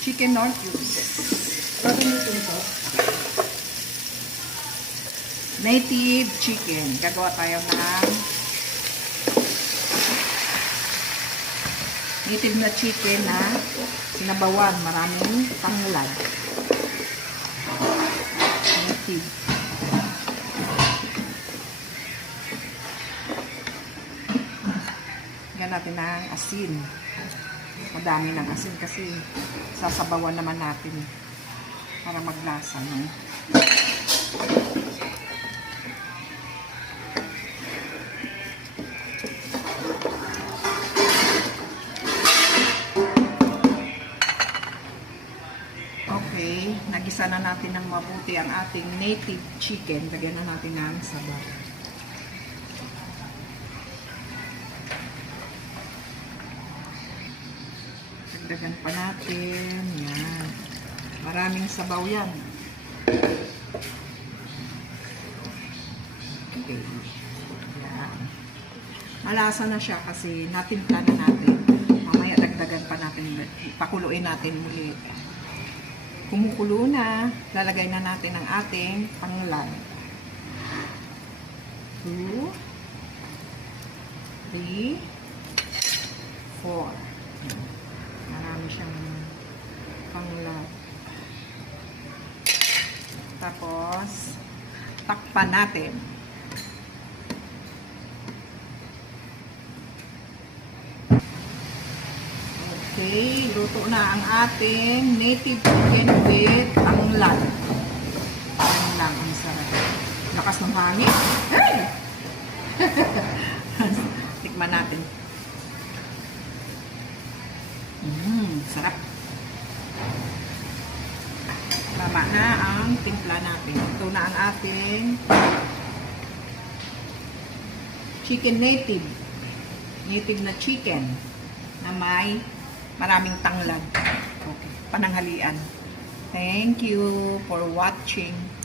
chicken nor cubes. Gagamitin ko native chicken. Gagawa tayo ng native na chicken na sinabawan. Maraming tanglad. Native. Yan natin ng asin. Madami ng asin kasi sasabawan naman natin para maglasa, no? Okay, nagisa na natin ng mabuti ang ating native chicken. Lagyan na natin ng sabaw. Dagdagan pa natin. Yan. Maraming sabaw yan. Okay. Yan. Malasa na siya kasi natimpla na natin. Mamaya dagdagan pa natin. Pakuluin natin muli. Kumukulo na. Lalagay na natin ang ating tanglad. 2, 3, 4. Marami siyang tanglad. Tapos, takpan natin. Okay, luto na ang ating native chicken with tanglad. Yan lang, ang sarap. Lakas ng hangin. Hey! Tikman natin. Sarap. Tama na ang timpla natin. Ito na ang ating chicken native. Native na chicken na may maraming tanglad. Okay. Pananghalian. Thank you for watching.